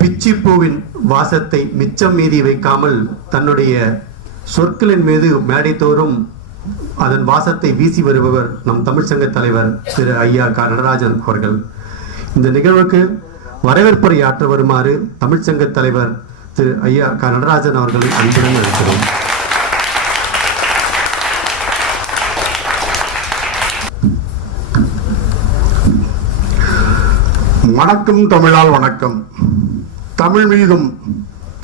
பிச்சிப்பூவின் வாசத்தை மிச்சம் மீதி வைக்காமல் தன்னுடைய சொற்களின் மீது மேடை தோறும் அதன் வாசத்தை வீசி வருபவர் நம் தமிழ்ச்சங்க தலைவர் திரு ஐயா க நடராஜன் அவர்கள். இந்த நிகழ்வுக்கு வரவேற்புரை ஆற்ற வருமாறு தமிழ்ச்சங்க தலைவர் திரு ஐயா க நடராஜன் அவர்களை அன்புடன் அழைக்கிறோம். வணக்கம் தமிழால் வணக்கம். தமிழ் மீதும்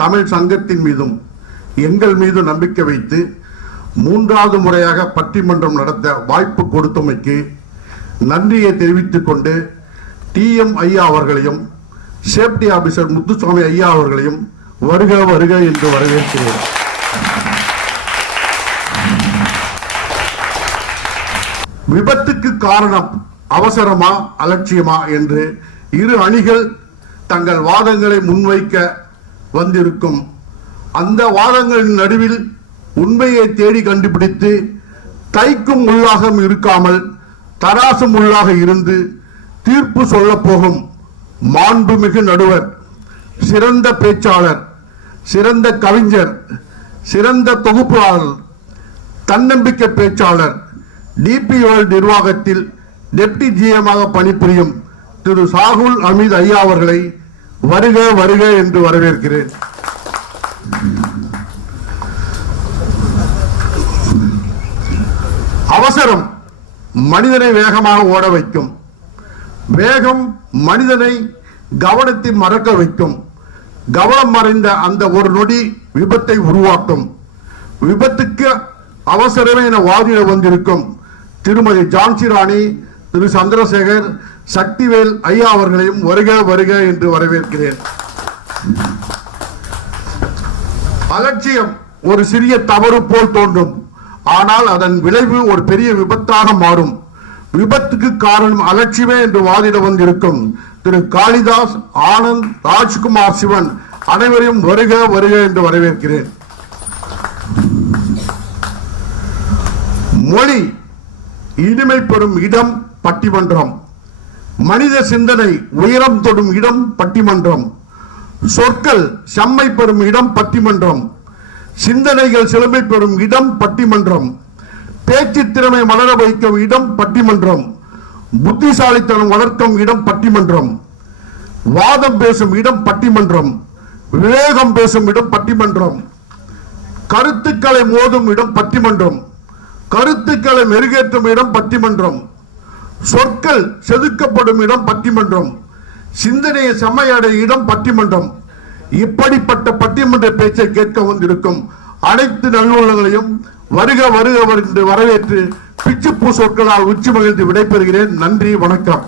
தமிழ் சங்கத்தின் மீதும் எங்கள் மீது நம்பிக்கை வைத்து மூன்றாவது முறையாக பட்டிமன்றம் நடத்த வாய்ப்பு கொடுத்தமைக்கு நன்றியை தெரிவித்துக் கொண்டு TM ஐயா அவர்களையும் சேஃப்டி ஆபீசர் முத்துசாமி ஐயா அவர்களையும் வருக வருக என்று வரவேற்கிறேன். விபத்துக்கு காரணம் அவசரமா அலட்சியமா என்று இரு அணிகள் தங்கள் வாதங்களை முன்வைக்க வந்திருக்கும். அந்த வாதங்களின் நடுவில் உண்மையை தேடி கண்டுபிடித்து தைக்கும் முள்ளாக இருக்காமல் தராசு முள்ளாக இருந்து தீர்ப்பு சொல்ல போகும் மாண்புமிகு நடுவர், சிறந்த பேச்சாளர், சிறந்த கவிஞர், சிறந்த தொகுப்பாளர், தன்னம்பிக்கை பேச்சாளர், DP வேர்ல்ட் நிர்வாகத்தில் டெப்டி GM பணிபுரியும் திரு சாகுல் அமீத் ஐயா அவர்களை வருக வருக என்று வரவேற்கிறேன். அவசரம் மனிதனை வேகமாக ஓட வைக்கும். வேகம் மனிதனை கவனத்தை மறக்க வைக்கும். கவனம் மறைந்த அந்த ஒரு நொடி விபத்தை உருவாக்கும். விபத்துக்கு அவசரமே என வாதிட வந்திருக்கும் திருமதி ஜான்சி ராணி, திரு சந்திரசேகர், சக்திவேல் ஐயா அவர்களையும் வருக வருக என்று வரவேற்கிறேன். அலட்சியம் ஒரு சிறிய தவறு போல் தோன்றும், ஆனால் அதன் விளைவு ஒரு பெரிய விபத்தாக மாறும். விபத்துக்கு காரணம் அலட்சியமே என்று வாதிட வந்திருக்கும் திரு காளிதாஸ், ஆனந்த், ராஜ்குமார், சிவன் அனைவரையும் வருக வருக என்று வரவேற்கிறேன். மொழி இனிமை பெறும் இடம் பட்டிமன்றம். மனித சிந்தனை உயரம் தொடும் இடம் பட்டிமன்றம். சொற்கள் செம்மை பெறும் இடம் பட்டிமன்றம். சிந்தனைகள் சிலமை பெறும் இடம் பட்டிமன்றம். பேச்சு திறமை மலர வைக்கும் இடம் பட்டிமன்றம். புத்திசாலித்தனம் வளர்க்கும் இடம் பட்டிமன்றம். வாதம் பேசும் இடம் பட்டிமன்றம். விவேகம் பேசும் இடம் பட்டிமன்றம். கருத்துக்களை மோதும் இடம் பட்டிமன்றம். கருத்துக்களை மெருகேற்றும் இடம் பட்டிமன்றம். சொற்கள் செதுக்கப்படும் இடம் பட்டிமன்றம். சிந்தனையை செம்மையடைய இடம் பட்டிமன்றம். இப்படிப்பட்ட பட்டிமன்ற பேச்சை கேட்க வந்திருக்கும் அனைத்து நல்லுள்ளங்களையும் வருக வருக என்று வரவேற்று பிச்சுப்பூ சொற்களால் உச்சி மகிழ்ந்து விடைபெறுகிறேன். நன்றி, வணக்கம்.